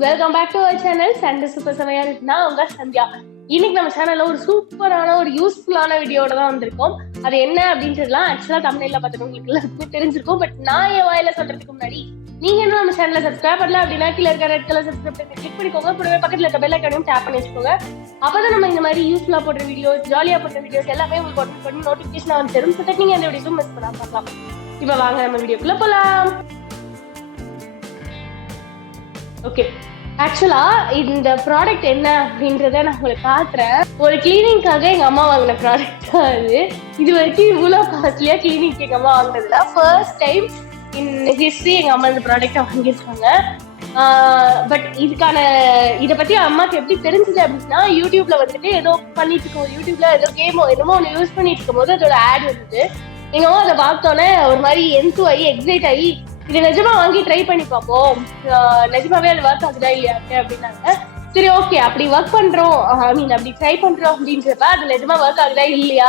Welcome back to our channel Sunday super சமையல். நான் உங்க சந்தியா. இன்னைக்கு நம்ம சேனல்ல ஒரு சூப்பரான ஒரு யூஸ்ஃபுல்லான வீடியோட தான் வந்திருக்கோம். அது என்ன அப்படின்றதுலாம் ஆக்சுவலா தமிழ்ல பார்த்துட்டு உங்களுக்கு எல்லாருக்கும் தெரிஞ்சிருக்கும். பட் நான் என் வாயில சொல்றதுக்கு முன்னாடி நீங்க என்ன நம்ம சேனலை சப்ஸ்கிரைப் பண்ணல அப்படின்னா கீழே இருக்க ரெட் கலர் சப்ஸ்கிரைப் பண்ணி கிளிக் பண்ணிக்கோங்க. கூடவே பக்கத்துல இருக்க பெல் ஐக்கானையும் டேப் பண்ணி வச்சுக்கோங்க. அப்பதான் நம்ம இந்த மாதிரி யூஸ்ஃபுல்லா போடுற வீடியோஸ், ஜாலியா போடுற வீடியோஸ் எல்லாமே உங்களுக்கு பண்ணி நோட்டிபிகேஷன் வந்து தரும். ஸோ நீங்க எந்த வீடியோஸும் மிஸ் பண்ணாம பார்க்கலாம். இப்ப வாங்க நம்ம வீடியோக்குள்ள போலாம். ஓகே, ஆக்சுவலா இந்த ப்ராடக்ட் என்ன அப்படின்றத நான் உங்களுக்கு காட்டுறேன். ஒரு கிளீனிங்காக எங்க அம்மா வாங்கின ப்ராடக்ட் தான் அது. இது வரைக்கும் இவ்வளவு காஸ்ட்லியா கிளீனிங் எங்க அம்மா வாங்கினதுல ஃபர்ஸ்ட் டைம் இன் ஹிஸ்டரி எங்க அம்மா இந்த ப்ராடக்டை வாங்கியிருக்காங்க. பட் இதை பத்தி அம்மாக்கு எப்படி தெரிஞ்சது அப்படின்னா, யூடியூப்ல வந்துட்டு ஏதோ பண்ணிட்டு இருக்கோம், யூடியூப்ல ஏதோ கேமோ என்னமோ ஒன்று யூஸ் பண்ணிட்டு இருக்கும் போது அதோட ஆட் இருந்தது. எங்க அம்மா அதை பார்த்தோன்னே ஒரு மாதிரி என்சு ஆகி எக்ஸைட் ஆகி இது நிஜமா வாங்கி ட்ரை பண்ணி பார்ப்போம், நிஜமாவே அது ஒர்க் ஆகுதா இல்லையா அப்படின்னாங்க. சரி ஓகே, அப்படி ஒர்க் பண்றோம், அப்படி ட்ரை பண்றோம் அப்படின்றப்ப அது நிஜமா ஒர்க் ஆகுதா இல்லையா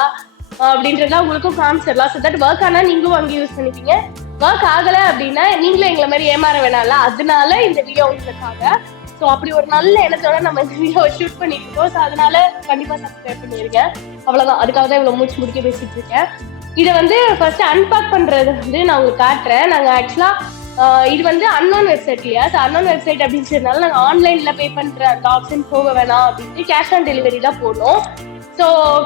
அப்படின்றதா உங்களுக்கும் காமிச்சிடலாம். ஸோ தட் ஒர்க் ஆனா நீங்களும் வாங்கி யூஸ் பண்ணிப்பீங்க. ஒர்க் ஆகல அப்படின்னா நீங்களும் எங்களை மாதிரி ஏமாற வேணாம்ல, அதனால இந்த வீடியோ உங்களுக்காக. ஸோ அப்படி ஒரு நல்ல எண்ணத்தோட நம்ம இந்த வீடியோவை ஷூட் பண்ணிட்டு இருக்கோம். ஸோ அதனால கண்டிப்பா சப்ஸ்கிரைப் பண்ணிருக்கேன். அவ்வளவுதான், அதுக்காக தான் இவ்வளவு மூச்சு முடிக்க பேசிட்டு இருக்கேன். இதை வந்து ஃபர்ஸ்ட் அன்பேக் பண்றது வந்து நான் உங்களுக்கு காட்டுறேன். நாங்க ஆக்சுவலா இது வந்து அன்னோன் வெப்சைட் இல்லையா, ஸோ அன்னோன் வெப்சைட் அப்படின்றதுனால நாங்கள் ஆன்லைன்ல பே பண்ற அந்த ஆப்ஷன் போக வேணாம் அப்படின்ட்டு கேஷ் ஆன் டெலிவரி தான் போடணும். ஸோ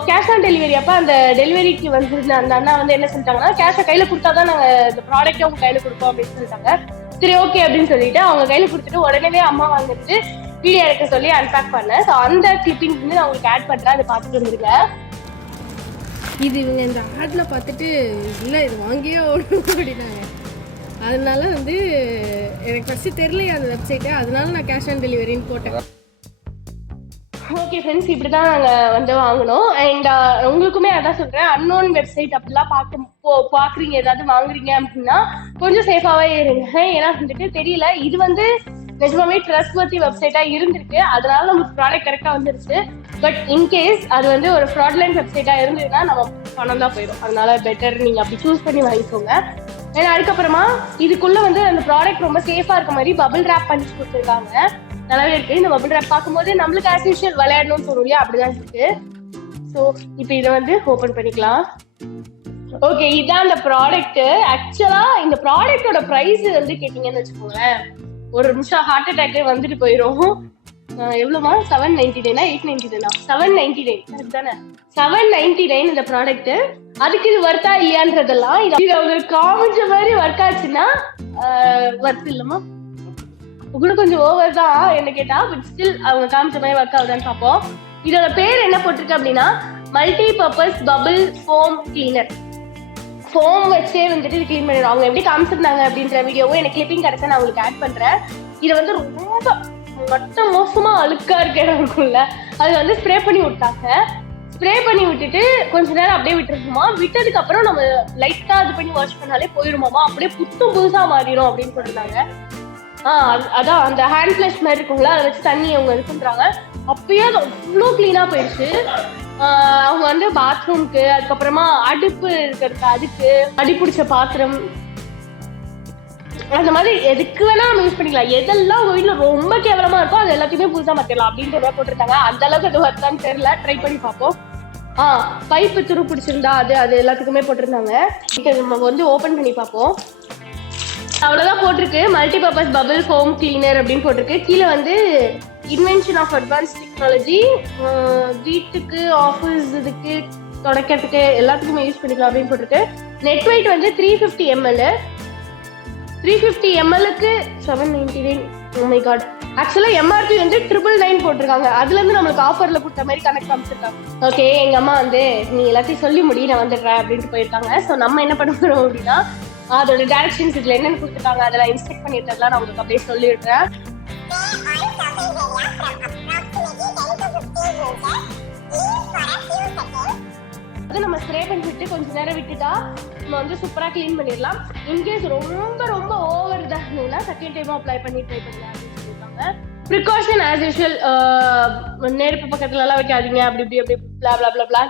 கேஷ் ஆன் டெலிவரி அப்போ அந்த டெலிவரிக்கு வந்து அந்த அண்ணா வந்து என்ன சொல்லிட்டாங்கன்னா, கேஷை கையில கொடுத்தாதான் நாங்கள் இந்த ப்ராடக்ட்டை உங்க கையில கொடுப்போம் அப்படின்னு சொல்லிட்டாங்க. சரி ஓகே அப்படின்னு சொல்லிட்டு அவங்க கையில கொடுத்துட்டு உடனே அம்மா வாங்கிட்டு வீடியோ எடுக்க சொல்லி அன்பேக் பண்ணேன். ஸோ அந்த கிளிப்பிங்ஸ் வந்து நான் உங்களுக்கு ஆட் பண்றேன், அதை பார்த்துட்டு வந்துருங்க. இது இவங்க இந்த ஆடில் பார்த்துட்டு இல்லை இது வாங்கியே ஓடணும் அப்படின்னாங்க. அதனால வந்து எனக்கு ஃபஸ்ட்டு தெரியலையா அந்த வெப்சைட்டை, அதனால நான் கேஷ் ஆன் டெலிவரின்னு போட்டேன். ஓகே ஃப்ரெண்ட்ஸ், இப்படி தான் நாங்கள் வந்து வாங்கினோம். அண்ட் உங்களுக்குமே அதான் சொல்கிறேன், அன்னோன் வெப்சைட் அப்படிலாம் பார்க்குறீங்க, ஏதாவது வாங்குறீங்க அப்படின்னா கொஞ்சம் சேஃபாகவே இருங்க. ஏன்னா வந்துட்டு தெரியல, இது வந்து நிஜமாவே ட்ரஸ்ட்வர்த்தி வெப்சைட்டா இருந்திருக்கு, அதனால நமக்கு ப்ராடக்ட் கரெக்டா வந்துருச்சு. பட் இன்கேஸ் அது வந்து ஒரு ஃப்ராட்லண்ட் வெப்சைட்டா இருந்ததுன்னா நம்ம பணம் தான் போயிடும். அதனால பெட்டர் நீங்க அப்படி சூஸ் பண்ணி வாங்கிக்கோங்க. ஏன்னா அதுக்கப்புறமா இதுக்குள்ள வந்து அந்த ப்ராடக்ட் ரொம்ப சேஃபா இருக்க மாதிரி பபிள் ரேப் பண்ணி கொடுத்துருக்காங்க. நல்லாவே இருக்கு. இந்த பபிள் ரேப் பார்க்கும்போது நம்மளுக்கு ஆஸ் யூஷுவல் விளையாடணும்னு தோணும் இல்லையா, அப்படிதான் இருக்கு. ஸோ இப்போ இதை வந்து ஓப்பன் பண்ணிக்கலாம். ஓகே, இதான் அந்த ப்ராடக்ட். ஆக்சுவலா இந்த ப்ராடக்டோட ப்ரைஸ் வந்து கேட்டீங்கன்னு வச்சுக்கோங்களேன், ஒரு நிமிஷம் ஹார்ட் அட்டாக்கே வந்துட்டு போயிடும். எவ்வளோமா, 799 899 799 தானே, 799 இந்த ப்ராடக்ட். அதுக்கு இது ஒர்த்தா இல்லையான்றதெல்லாம் இது அவங்களுக்கு காமிச்ச மாதிரி ஒர்க் ஆச்சுன்னா ஒர்த் இல்லைமா, உங்களுக்கு கொஞ்சம் ஓவர் தான் என்ன கேட்டா. பட் ஸ்டில் அவங்க காமிச்ச மாதிரி ஒர்க் ஆகுதான்னு பார்ப்போம். இதோட பேர் என்ன போட்டிருக்கு அப்படின்னா, multi purpose bubble foam cleaner. Foam வச்சே வந்துட்டு இது கிளீன் பண்ணிடுவோம். அவங்க எப்படி காமிச்சிருந்தாங்க அப்படின்ற வீடியோவும் எனக்கு கிளிப்பிங் கிடைச்சா நான் உங்களுக்கு ஆட் பண்றேன். இதை வந்து ரொம்ப மோசமா அழுக்கா இருக்குல்ல, அது வந்து ஸ்ப்ரே பண்ணி விட்டாங்க. ஸ்ப்ரே பண்ணி விட்டுட்டு கொஞ்ச நேரம் அப்படியே விட்டுருக்குமா, விட்டதுக்கு அப்புறம் நம்ம லைட்டா இது பண்ணி வாஷ் பண்ணாலே போயிடுமாமா, அப்படியே புதுசா மாறிடும் அப்படின்னு சொல்லிருந்தாங்க. அதான் அந்த ஹேண்ட் ஃபிளஷ் மாதிரி இருக்குங்களா, அதை வச்சு தண்ணி அவங்க இது பண்றாங்க. அப்பயே அது அவ்வளோ கிளீனா போயிடுச்சு. அவங்க வந்து பாத்ரூம்க்கு, அதுக்கப்புறமா அடுப்பு இருக்கிறதுக்கு, அதுக்கு அடிப்பிடிச்ச பாத்திரம், அந்த மாதிரி எதுக்கு வேணா நம்ம யூஸ் பண்ணிக்கலாம். எதெல்லாம் உங்க வீட்டுல ரொம்ப கேவலமா இருக்கோ அது எல்லாத்தையுமே புதுசா மாத்திடலாம் அப்படின்றத போட்டிருந்தாங்க. அந்த அளவுக்கு அது வருதான்னு தெரியல, ட்ரை பண்ணி பார்ப்போம். பைப்பு துரு பிடிச்சிருந்தா அது எல்லாத்துக்குமே போட்டிருந்தாங்க. நம்ம வந்து ஓபன் பண்ணி பார்ப்போம். அவ்வளவுதான் போட்டிருக்கு, multi purpose bubble foam cleaner அப்படின்னு போட்டிருக்கு. கீழே வந்து இன்வென்ஷன் ஆஃப் அட்வான்ஸ் டெக்னாலஜி, வீட்டுக்கு, ஆஃபீஸ், இதுக்கு, தொடக்கிறதுக்கு எல்லாத்துக்குமே யூஸ் பண்ணிக்கலாம் அப்படின்னு போட்டிருக்கு. நெட் வெயிட் வந்து 350 ml. 350 mlக்கு 799. ஓ மை காட், ஆக்சுவலா எம்ஆர்பி வந்து 999 போட்டிருக்காங்க. அதுல இருந்து நம்மளுக்கு ஆஃபர்ல கொடுத்த மாதிரி கனெக்ட் காமிச்சிருக்காங்க. ஓகே, எங்க அம்மா வந்து நீ எல்லாத்தையும் சொல்லி முடி, நான் வந்துடுறேன் அப்படின்ட்டு போயிருக்காங்க. ஸோ நம்ம என்ன பண்ண போறோம் அப்படின்னா, அதோட டைரக்ஷன்ஸ் இதுல என்னென்னு கொடுத்துருக்காங்க அதெல்லாம் இன்ஸ்பெக்ட் பண்ணிட்டுலாம் நான் உங்களுக்கு அப்படியே சொல்லிடுறேன். அது நம்ம ஸ்ப்ரே பண்ணிவிட்டு கொஞ்ச நேரம் விட்டுட்டா நம்ம வந்து சூப்பரா கிளீன் பண்ணிடலாம். இன்கேஸ் ரொம்ப ரொம்ப ஓவர் இதாகணும்னா செகண்ட் டைம் அப்ளை பண்ணி ட்ரை பண்ணலாம் அப்படின்னு சொல்லியிருக்காங்க. ப்ரிகாஷன் ஆஸ் யூஷுவல், நெருப்பு பக்கத்துல எல்லாம் வைக்காதீங்க, அப்படி இப்படி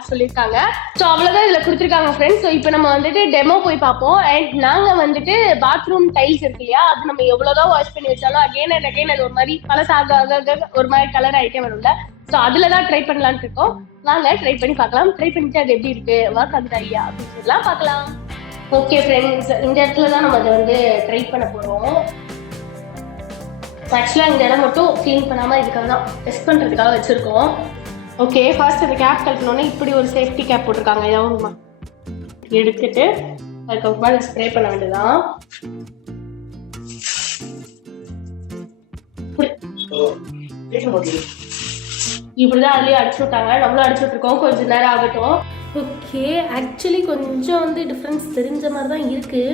சொல்லியிருக்காங்க. ஸோ அவ்வளோதான் இதில் கொடுத்துருக்காங்க ஃப்ரெண்ட்ஸ். ஸோ இப்போ நம்ம வந்துட்டு டெமோ போய் பார்ப்போம். அண்ட் நாங்கள் வந்துட்டு பாத்ரூம் டைல்ஸ் இருக்கு இல்லையா, அது நம்ம எவ்வளோதான் வாஷ் பண்ணி வச்சாலும் அகைன் அண்ட் அகைன் அது ஒரு மாதிரி பழசாக ஒரு மாதிரி கலர் ஆகிட்டே வரும்ல. ஸோ அதில் தான் ட்ரை பண்ணலான்னு இருக்கோம். வாங்க ட்ரை பண்ணி பார்க்கலாம். ட்ரை பண்ணிட்டு அது எப்படி இருக்கு, ஒர்க் ஆகுதா ஐயா அப்படின்னு சொல்லலாம் பார்க்கலாம். ஓகே ஃப்ரெண்ட்ஸ், இந்த இடத்துல தான் நம்ம அதை வந்து ட்ரை பண்ண போகிறோம். ஆக்சுவலாக இந்த இடம் மட்டும் க்ளீன் பண்ணாமல் இதுக்காக தான் டெஸ்ட் பண்ணுறதுக்காக வச்சுருக்கோம். ஓகே, ஃபர்ஸ்ட் அந்த கேப் கட்டணுன்னே இப்படி ஒரு சேஃப்டி கேப் போட்டிருக்காங்க. ஏதாவது எடுத்துட்டு அதுக்கப்புறமா அதை ஸ்ப்ரே பண்ண வேண்டியதான். இப்படிதான் அதுலயே அடிச்சு விட்டாங்க. நம்மளும் அடிச்சு விட்டுருக்கோம். கொஞ்சம் நேரம் ஆகட்டும். ஓகே, ஆக்சுவலி கொஞ்சம் வந்து டிஃப்ரென்ஸ் தெரிஞ்ச மாதிரி தான் இருக்கு.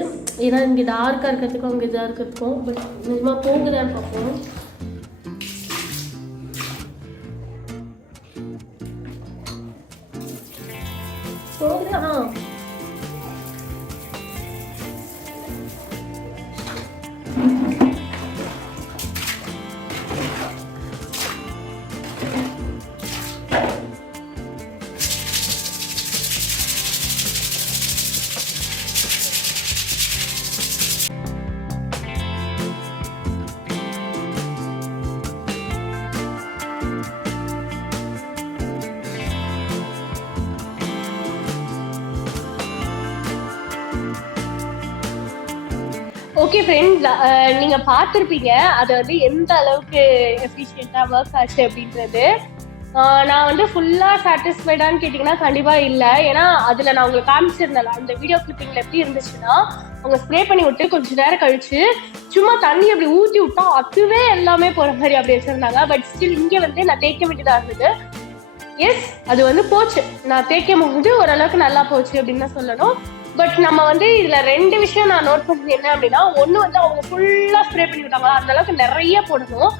ஏன்னா இங்கே டார்க்காக இருக்கிறதுக்கும் அங்கே இதாக இருக்கிறதுக்கும். பட் நிஜமாக போகுதான்னு பார்ப்போம். போகுதா? ஓகே ஃப்ரெண்ட்ஸ், நீங்கள் பார்த்துருப்பீங்க அதை வந்து எந்த அளவுக்கு எஃபிஷியண்ட்டாக ஒர்க் ஆச்சு அப்படின்றது. நான் வந்து ஃபுல்லாக சாட்டிஸ்ஃபைடான்னு கேட்டிங்கன்னா கண்டிப்பாக இல்லை. ஏன்னா அதில் நான் உங்களுக்கு காமிச்சிருந்தேன் அந்த வீடியோ கிளிப்பிங்கில் எப்படி இருந்துச்சுன்னா, அவங்க ஸ்ப்ரே பண்ணி விட்டு கொஞ்சம் நேரம் கழிச்சு சும்மா தண்ணி அப்படி ஊற்றி விட்டா அதுவே எல்லாமே போகிற மாதிரி அப்படி வச்சுருந்தாங்க. பட் ஸ்டில் இங்கே வந்து நான் தேய்க்க வேண்டியதாக இருந்தது. எஸ், அது வந்து போச்சு. நான் தேய்க்கும் போது ஓரளவுக்கு நல்லா போச்சு அப்படின்னு தான் சொல்லணும். பட் நம்ம வந்து இதுல ரெண்டு விஷயம் நான் நோட் பண்ணது என்ன அப்படின்னா, ஒண்ணு வந்து அவங்க ஃபுல்லா ஸ்ப்ரே பண்ணி விட்டாங்களா, அந்த அளவுக்கு நிறைய போடணும்.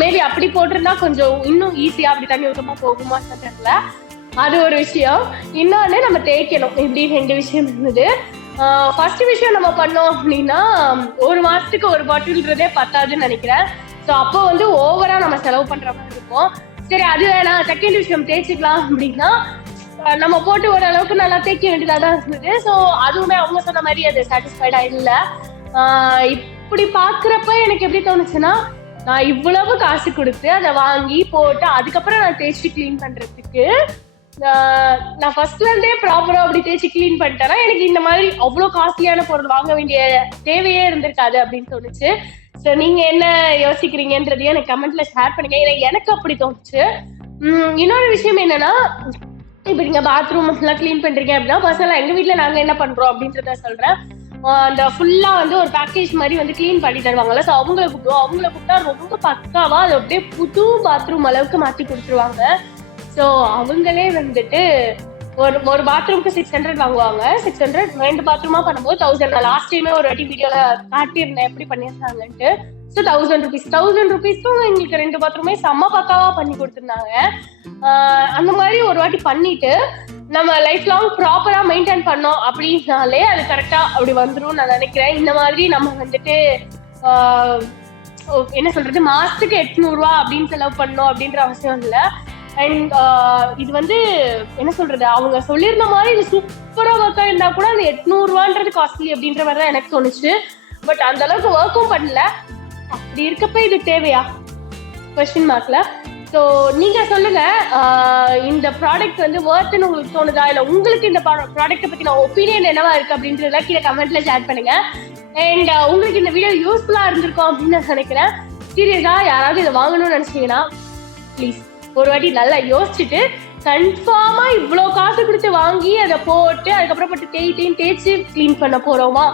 மேபி அப்படி போட்டிருந்தா கொஞ்சம் இன்னும் ஈஸியா அப்படி தண்ணி ஊற்றமா போகுமா தெரியல. அது ஒரு விஷயம். இன்னொன்னு நம்ம தேய்க்கணும். இப்படி ரெண்டு விஷயம் இருந்தது. ஃபர்ஸ்ட் விஷயம் நம்ம பண்ணோம் அப்படின்னா, ஒரு மாசத்துக்கு ஒரு பாட்டில்ன்றதே பத்தாதுன்னு நினைக்கிறேன். ஸோ அப்போ வந்து ஓவரா நம்ம செலவு பண்ற மாதிரி இருக்கும். சரி, அது வேணாம், செகண்ட் விஷயம் தேய்ச்சிக்கலாம் அப்படின்னா நம்ம போட்டு ஓரளவுக்கு நல்லா தேய்க்க வேண்டியதாக தான் இருந்தது. ஸோ அதுவுமே அவங்க சொன்ன மாதிரி அது சாட்டிஸ்ஃபைடா இல்லை. இப்படி பார்க்குறப்ப எனக்கு எப்படி தோணுச்சுன்னா, நான் இவ்வளவு காசு கொடுத்து அதை வாங்கி போட்டு அதுக்கப்புறம் நான் தேய்ச்சி கிளீன் பண்றதுக்கு நான் ஃபர்ஸ்ட்ல இருந்தே ப்ராப்பரா அப்படி தேய்ச்சி கிளீன் பண்ணிட்டேன்னா எனக்கு இந்த மாதிரி அவ்வளோ காஸ்ட்லியான பொருள் வாங்க வேண்டிய தேவையே இருந்திருக்காது அப்படின்னு தோணுச்சு. ஸோ நீங்க என்ன யோசிக்கிறீங்கன்றதையும் எனக்கு கமெண்ட்ல ஷேர் பண்ணுங்க. ஏன்னா எனக்கு அப்படி தோணுச்சு. இன்னொரு விஷயம் என்னன்னா, இப்போ நீங்க பாத்ரூம் எல்லாம் கிளீன் பண்றீங்க அப்படின்னா, பர்சனலா எங்க வீட்டுல நாங்க என்ன பண்றோம் அப்படின்றத சொல்றேன். அந்த ஃபுல்லா வந்து ஒரு பேக்கேஜ் மாதிரி வந்து கிளீன் பண்ணி தருவாங்கல்ல. ஸோ அவங்கள கூப்பிட்டா ரொம்ப பக்காவா அது அப்படியே புது பாத்ரூம் அளவுக்கு மாற்றி கொடுத்துருவாங்க. ஸோ அவங்களே வந்துட்டு ஒரு பாத்ரூம்க்கு 600 வாங்குவாங்க. 600 2 பாத்ரூமா பண்ணும்போது 1000. நான் லாஸ்ட் டைமே ஒரு வாட்டி வீடியோல காட்டியிருந்தேன் எப்படி பண்ணியிருந்தாங்கன்ட்டு. So 1000 rupees. 1000 rupeesக்கும் எங்களுக்கு 2 பாத்ரூமே செம்ம பக்காவா பண்ணி கொடுத்துருந்தாங்க. அந்த மாதிரி ஒரு வாட்டி பண்ணிட்டு நம்ம லைஃப் லாங் ப்ராப்பரா மெயின்டைன் பண்ணோம் அப்படின்னாலே அது கரெக்டா அப்படி வந்துடும் நான் நினைக்கிறேன். இந்த மாதிரி நம்ம வந்துட்டு என்ன சொல்றது, மாசத்துக்கு 800 ரூபா அப்படின்னு செலவு பண்ணோம் அப்படின்ற அவசியம் இல்லை. அண்ட் இது வந்து என்ன சொல்றது, அவங்க சொல்லியிருந்த மாதிரி இது சூப்பரா ஒர்க் ஆயிருந்தா கூட அந்த 800 ரூபான்றது காஸ்ட்லி அப்படின்ற மாதிரி தான் எனக்கு தோணுச்சு. பட் அந்த அளவுக்கு ஒர்க்கும் பண்ணல. அப்படி இருக்கப்ப இது தேவையா கொஸ்டின் மார்க்ல. ஸோ நீங்க சொல்லுங்க, இந்த ப்ராடக்ட் வந்து ஒர்த்துன்னு உங்களுக்கு தோணுதா, இல்லை உங்களுக்கு இந்த ப்ராடக்ட்டை பத்தின ஒப்பீனியன் என்னவா இருக்கு அப்படின்றத கீழே கமெண்ட்ல ஷேர் பண்ணுங்க. அண்ட் உங்களுக்கு இந்த வீடியோ யூஸ்ஃபுல்லா இருந்திருக்கும் அப்படின்னு நான் நினைக்கிறேன். சீரியஸா யாராவது இதை வாங்கணும்னு நினைச்சீங்கன்னா ப்ளீஸ் ஒரு வாட்டி நல்லா யோசிச்சுட்டு கன்ஃபார்மா இவ்வளோ காசு கொடுத்து வாங்கி அதை போட்டு அதுக்கப்புறம் போட்டு தேய்ச்சி கிளீன் பண்ண போறோமா,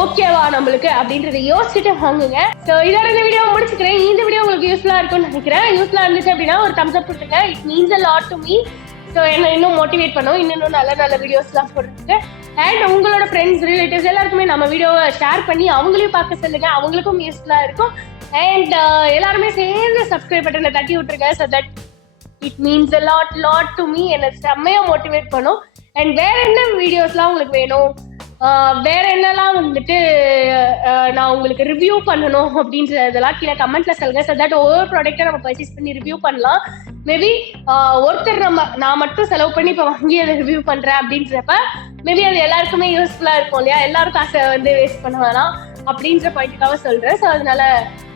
ஓகேவா நம்மளுக்கு அப்படின்றத யோசிச்சுட்டு வாங்குங்க. ஸோ இதோட இந்த வீடியோ முடிச்சுக்கிறேன். இந்த வீடியோ உங்களுக்கு யூஸ்ஃபுல்லா இருக்கும்னு நினைக்கிறேன். யூஸ்ஃபுல்லா இருந்துச்சு அப்படின்னா ஒரு தம்ஸ் அப் கொடுத்துங்க. It means a lot to me. So என்ன இன்னும் மோட்டிவேட் பண்ணும், இன்னும் நல்ல வீடியோஸ்லாம் போடுறதுக்கு. அண்ட் உங்களோட ஃப்ரெண்ட்ஸ் ரிலேட்டிவ்ஸ் எல்லாருக்குமே நம்ம வீடியோவை ஷேர் பண்ணி அவங்களையும் பார்க்க சொல்லுங்க, அவங்களுக்கும் யூஸ்ஃபுல்லா இருக்கும். அண்ட் எல்லாருமே சேர்ந்து சப்ஸ்கிரைப் பட்டனை தட்டி விட்டுருங்க. So that it means a lot to me. என்னை செம்மையா மோட்டிவேட் பண்ணும். அண்ட் வேற என்ன வீடியோஸ்லாம் உங்களுக்கு வேணும், வேற என்னெல்லாம் வந்துட்டு நான் உங்களுக்கு ரிவ்யூ பண்ணணும் அப்படின்றதெல்லாம் கீழே கமெண்ட்ல சொல்லுங்க. ஸோ தட் ஒவ்வொரு ப்ராடக்ட்டை நம்ம பர்ச்சேஸ் பண்ணி ரிவ்யூ பண்ணலாம். மேபி ஒருத்தர் நான் மட்டும் செலவு பண்ணி இப்போ வாங்கி அதை ரிவ்யூ பண்றேன் அப்படின்றப்ப மேபி அது எல்லாருக்குமே யூஸ்ஃபுல்லா இருக்கும் இல்லையா, எல்லாரும் காசை வந்து வேஸ்ட் பண்ண வேணாம் அப்படின்ற பாயிண்ட்டுக்காக சொல்றேன். ஸோ அதனால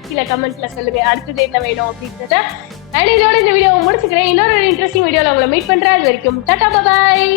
கீழே கமெண்ட்ல சொல்லுங்க அடுத்தது என்ன வேணும் அப்படின்றத. அண்ட் இதோட இந்த வீடியோவை முடிச்சுக்கிறேன். இன்னொரு இன்ட்ரெஸ்டிங் வீடியோவில் உங்களை மீட் பண்றேன். அது வரைக்கும் டாடா பாய்.